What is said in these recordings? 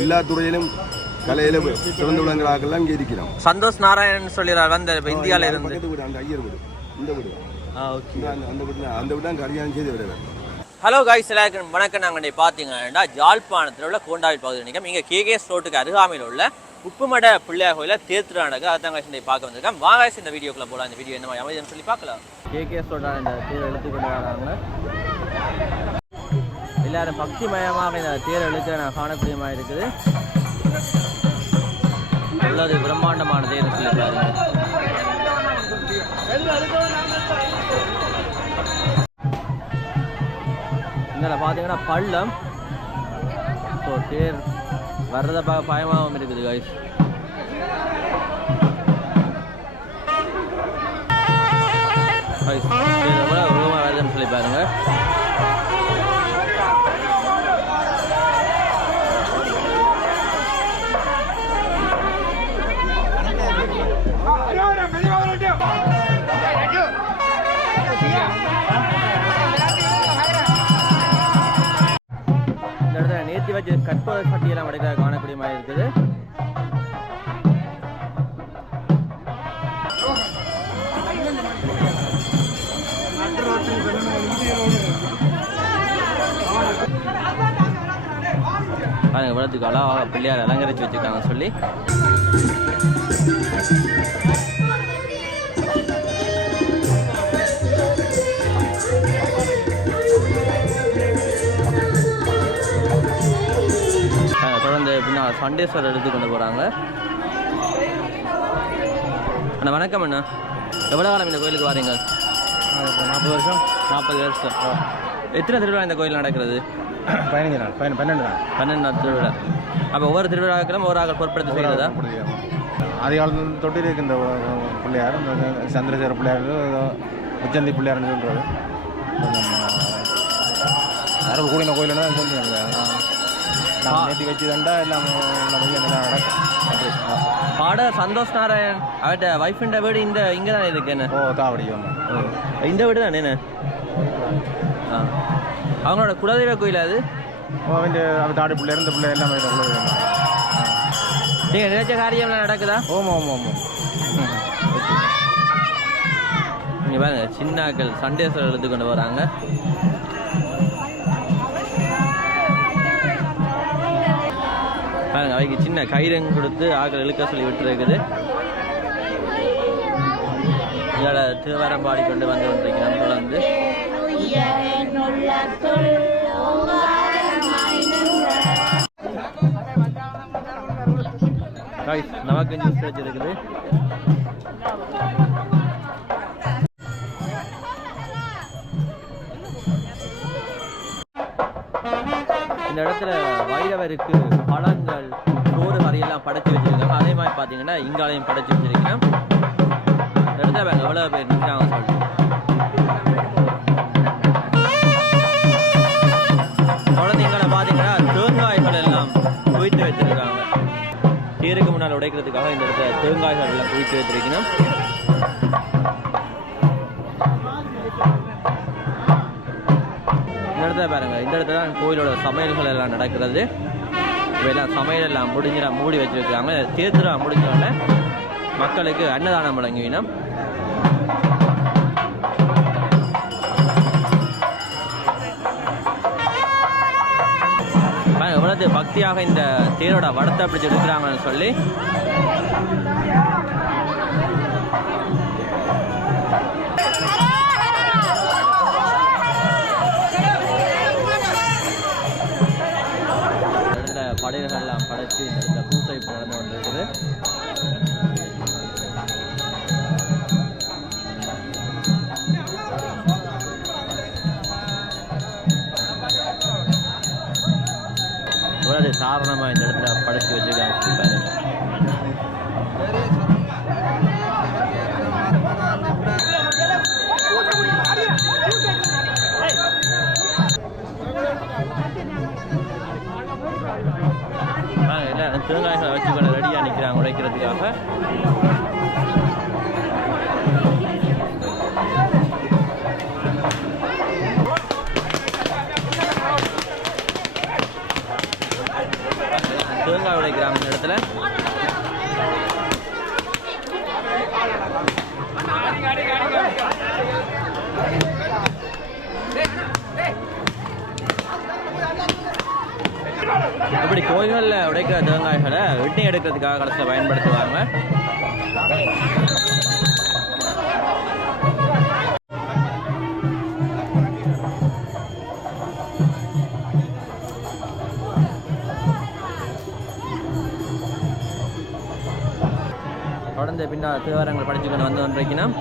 எல்லா துறையிலும் கலையில சிறந்து விளங்குறாங்கெல்லாம் இங்கே இருக்கிறோம். சந்தோஷ் நாராயணன் சொல்லிடுறாரு வந்து இப்ப இந்தியால இருந்து. வீடு அந்த ஐயர் வீடு இந்த வீடு. அந்த- அந்த வீடு அந்த வீடு தான் கல்யாணம் செய்து விடுறாரு ஹலோ காய்ஸ் எல்லாருக்கும் வணக்கம். நாங்கள் இன்னைக்கு பார்த்தீங்கன்னா ஜாழ்ப்பாணத்தில் உள்ள கோண்டாவில் பகுதி நிற்கும் இங்கே கேகேஎஸ் ரோட்டுக்கு அருகாமையில் உள்ள உப்புமட பிள்ளையார் கோயிலில் தேர்த்து நடக்கு அதான் guys இன்னைக்கு பார்க்க வந்திருக்கேன் வாங்க guys இந்த வீடியோக்குள்ள போகலாம் இந்த வீடியோ என்ன மாதிரி அமைதின்னு சொல்லி பார்க்கலாம். கேகேஎஸ் ரோட்டான இந்த தேர் இழுத்து கொண்டு வராங்க. எல்லாரும் பக்தி மயமாக இந்த தேர் எழுக்க நான் காணக்கூடியமாக இருக்குது உள்ளது பிரம்மாண்டமான தேர் சொல்லி பாருங்க. இதில் பார்த்தீங்கன்னா பள்ளம். ஸோ தேர் வர்றதை பார்க்க பயமாகவும் இருக்குது காய்ஸ் guys. இடத்துல கற்பக சட்டியெல்லாம் வடைக்கிற காணக்கூடிய மாதிரி இருக்குது. பாருங்க இவ்வளோத்துக்கு அழகாக பிள்ளையார் அலங்கரிச்சு வச்சிருக்காங்க சொல்லி. பின்னால் சண்டேஸ்வரர் எடுத்து கொண்டு போகிறாங்க அண்ணா வணக்கம் அண்ணா. எவ்வளோ காலம் இந்த கோயிலுக்கு வாரீங்க? நாற்பது வருஷம். நாற்பது வருஷம். எத்தனை திருவிழா இந்த கோயில் நடக்கிறது? பதினஞ்சு நாள். பதின பன்னெண்டு நாள். பன்னெண்டு நாள் திருவிழா. அப்போ ஒவ்வொரு திருவிழாக்களும் ஒரு ஆள் பொருட்படுத்தி செய்கிறதா ஆதி காலத்தில் தொட்டு இருக்கு இந்த பிள்ளையார் சந்திரசேகர பிள்ளையார் உச்சந்தி பிள்ளையார்னு சொல்கிறது யாரும் கூடின கோயில்னு தான் சொல்லுவாங்க நேற்று வச்சு தண்டா எல்லாம் நடக்கும். பாட சந்தோஷ் நாராயண் அவட்ட ஒய்ஃபிண்ட வீடு இந்த இங்கே தான் இருக்கு என்ன ஓ தாவடி ஆமாம் இந்த வீடு தானே என்ன? ஆ. அவங்களோட குலதெய்வ கோயில் அது? அவன் அவன் தாடி பிள்ளையார் இந்த பிள்ளை எல்லாமே நீங்கள் நினைச்ச காரியம்லாம் நடக்குதா? ஓமா ஓமா ஓமா இங்கே பாருங்க சின்னாக்கள் சண்டேஸ்வரர் எடுத்து கொண்டு வராங்க. தாய்க்கு சின்ன கயிறுங்க கொடுத்து ஆக்கள் இழுக்க சொல்லி விட்டுருக்குது. இதில் திருவாரம் பாடிக்கொண்டு வந்து கொண்டிருக்கிறோம் தொடர்ந்து. நமக்கு நியூஸ் கிடைச்சிருக்குது. இந்த இடத்துல வைரவருக்கு பழங்கள் சோறு வரையெல்லாம் படைச்சு வச்சிருக்காங்க. அதே மாதிரி பார்த்தீங்கன்னா இங்காலையும் படைச்சு வச்சிருக்கேன் இந்த இடத்துல வேற எவ்வளோ பேர் நிற்கிறாங்க சொல்லிட்டு. குழந்தைங்களை பார்த்தீங்கன்னா தேங்காய்கள் எல்லாம் குவித்து வச்சிருக்காங்க. தேருக்கு முன்னால் உடைக்கிறதுக்காக இந்த இடத்துல தேங்காய்கள் எல்லாம் குவித்து வச்சிருக்கணும் இடத்துல பாருங்க இந்த இடத்துல தான் கோயிலோட சமையல்கள் எல்லாம் நடக்கிறது. எல்லாம் சமையல் எல்லாம் முடிஞ்சிட மூடி வச்சிருக்காங்க. தேர்திரா முடிஞ்சோடனே மக்களுக்கு அன்னதானம் வழங்குவினம் எவ்வளவு பக்தியாக இந்த தேரோட வடத்தை பிடிச்சி எடுக்கிறாங்கன்னு சொல்லி. எல்லாம் இந்த பூசை நடந்து கொண்டிருக்குது. சாரணமா இந்த தேங்காய் இந்த இடத்துல. இப்படி கோயில்களில் உடைக்கிற தேங்காய்களை வெட்டி எடுக்கிறதுக்காக கடைசியில் பயன்படுத்துவாங்க. பின்னால் தேவாரங்கள் கொண்டு வந்து கொண்டிருக்கணும்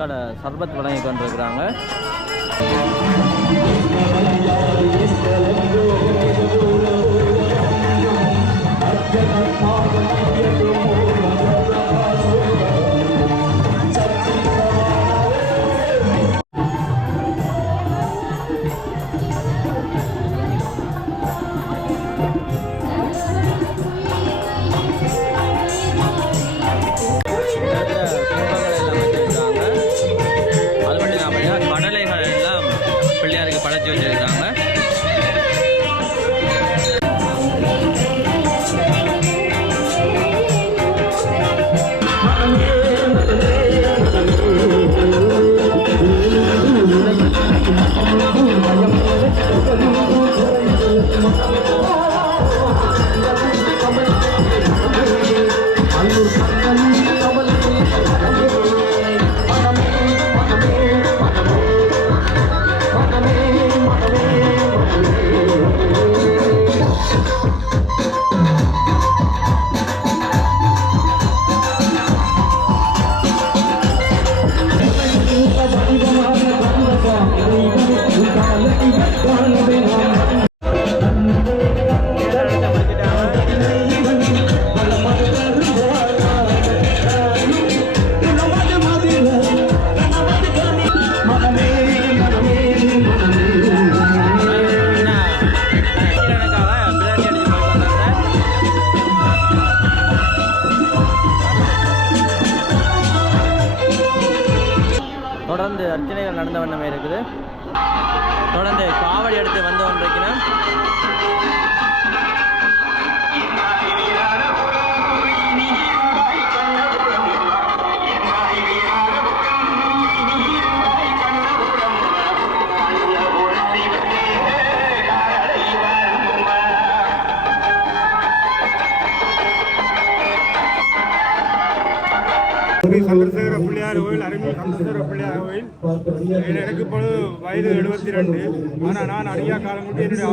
இங்கோட சர்பத் வழங்கி கொண்டிருக்கிறாங்க வண்ணமே இருக்குது. தொடர்ந்து காவடி எடுத்து வந்து சந்திரசேகர பிள்ளையார் கோயில் அருமை சந்திரசேகர பிள்ளையார் கோயில். எனக்கு இப்பொழுது வயது எழுபத்தி ரெண்டு ஆனால் நான் அறியா காலம் கொண்டு என்னுடைய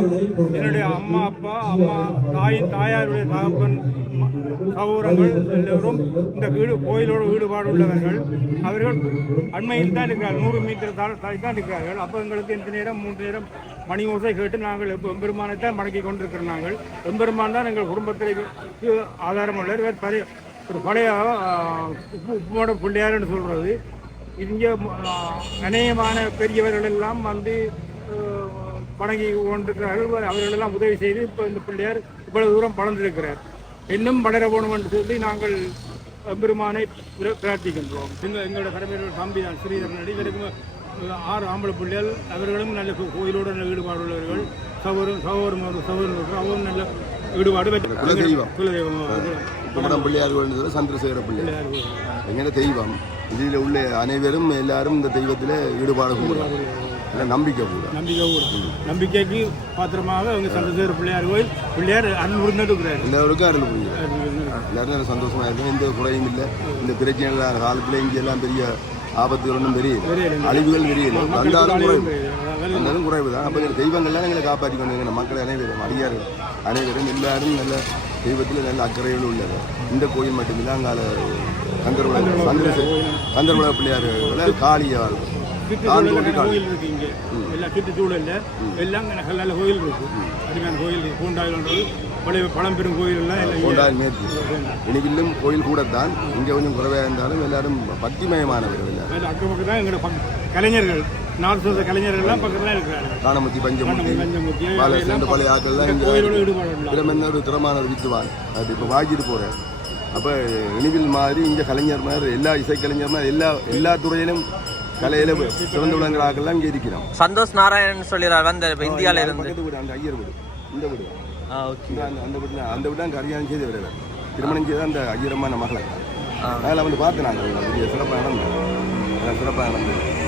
என்னுடைய அம்மா அப்பா அம்மா தாய் தாயாருடைய தகப்பன் ம- சகோதரங்கள் எல்லோரும் இந்த வீடு கோயிலோடு ஈடுபாடு உள்ளவர்கள். அவர்கள் அண்மையில் தான் இருக்கிறார்கள். நூறு மீட்டர் தாழ் தான் இருக்கிறார்கள். அப்போ எங்களுக்கு இந்த நேரம் மூன்று நேரம் மணி ஓசை கேட்டு நாங்கள் எம்பெருமானை தான் மடக்கி கொண்டிருக்கிறோம் நாங்கள். எம்பெருமான் தான் எங்கள் குடும்பத்திற்கு ஆதாரம் உள்ளவர் ஒரு பழைய உப்பு உப்புமோட பிள்ளையார்னு சொல்கிறது இங்கே அநேகமான பெரியவர்கள் எல்லாம் வந்து ஆ, வணங்கி கொண்டிருக்கிறார்கள். அவர்களெல்லாம் உதவி செய்து இப்போ இந்த பிள்ளையார் இவ்வளவு தூரம் வளர்ந்திருக்கிறார். இன்னும் வளர வேணும் என்று சொல்லி நாங்கள் பெருமானை பிரார்த்திக்கின்றோம். எங்கள் எங்களோட கடமையோட தம்பி தான் ஸ்ரீதரன் ஆறு ஆம்பளை பிள்ளைகள் அவர்களும் நல்ல கோயிலோட நல்ல ஈடுபாடு உள்ளவர்கள் சகோதரன் சகோதரன் சகோதரன் அவரும் நல்ல அது. கும்படம் பிள்ளையார் கோயில் சந்திரசேகர பிள்ளையார் எங்கன தெய்வம். இதில் உள்ள அனைவரும் எல்லாரும் இந்த தெய்வத்தில் ஈடுபாடு கூடுறாங்க இல்லை நம்பிக்கை கூட நம்பிக்கை கூட நம்பிக்கைக்கு பாத்திரமாக அவங்க சந்தோஷ பிள்ளையார் கோயில் பிள்ளையார் அன்புடன் இருக்கிறார் எல்லாருக்கும் அருள் புரியுது. எல்லாரும் நல்ல சந்தோஷமா இருக்கும் எந்த குறையும் இல்லை. இந்த பிரச்சனை காலத்தில் இங்கே எல்லாம் பெரிய ஆபத்துகள் ஒன்றும் தெரியல அழிவுகள் தெரியல வந்தாலும் குறைவு. வந்தாலும் குறைவு தான் அப்போ தெய்வங்கள்லாம் எங்களை காப்பாற்றி கொண்டு மக்கள் அனைவரும் அடியார்கள். அனைவரும் எல்லாரும் நல்ல தெய்வத்தில் நல்ல அக்கறைகள் உள்ளது. இந்த கோயில் மட்டுமில்லை அங்கால கந்தர்வள சந்திர கந்தர்வள பிள்ளையார் காளியார் தான் எல்லாம் சுற்றுச்சூழல்ல எல்லாம் நல்ல கோயில் இருக்கு. அருமையான கோயில் பூண்டாயில்ன்றது பழைய பழம்பெரும் கோயில் எல்லாம் இல்லை கோண்டால் மேற்கு. இனிவில்லும் கோயில் கூடத்தான். இங்கே கொஞ்சம் குறைவாக இருந்தாலும் எல்லாரும் பக்திமயமானவர்கள் எல்லாரும் அக்கம் பக்கம் தான் எங்களோட பக்க கலைஞர்கள். நாலு சொந்த கலைஞர்கள்லாம் பக்கத்தில் இருக்கிறாங்க. காணமுத்தி பஞ்சமுத்தி பஞ்சமுத்தி, பாலசேண்டு பழைய ஆட்கள்லாம் இங்கே கோயிலோட ஈடுபாடு உள்ள திறமென்ன ஒரு திறமான ஒரு வித்துவான். அது இப்போ வாங்கிட்டு போகிறேன் அப்போ இனிவில் மாதிரி இங்கே கலைஞர் மாதிரி எல்லா இசைக்கலைஞர் மாதிரி எல்லா எல்லா துறையிலும் கலையில சிறந்து விளங்குற ஆட்கள்லாம் இங்கே இருக்கிறோம். சந்தோஷ் நாராயணன் சொல்லிடுறார் வந்த இப்போ இந்தியாவில் இருந்து. பக்கத்து வீடு? அந்த ஐயர் வீடு. இந்த வீடு. ஆ ஓகே. இந்த அந்த- அந்த வீட்டில் அந்த வீடு தான் கல்யாணம் செய்து வரல திருமணம் செய்த அந்த ஐயரமான மகளை. அதில் வந்து பார்த்து நாங்கள் சிறப்பாக நடந்தது சிறப்பாக நடந்தது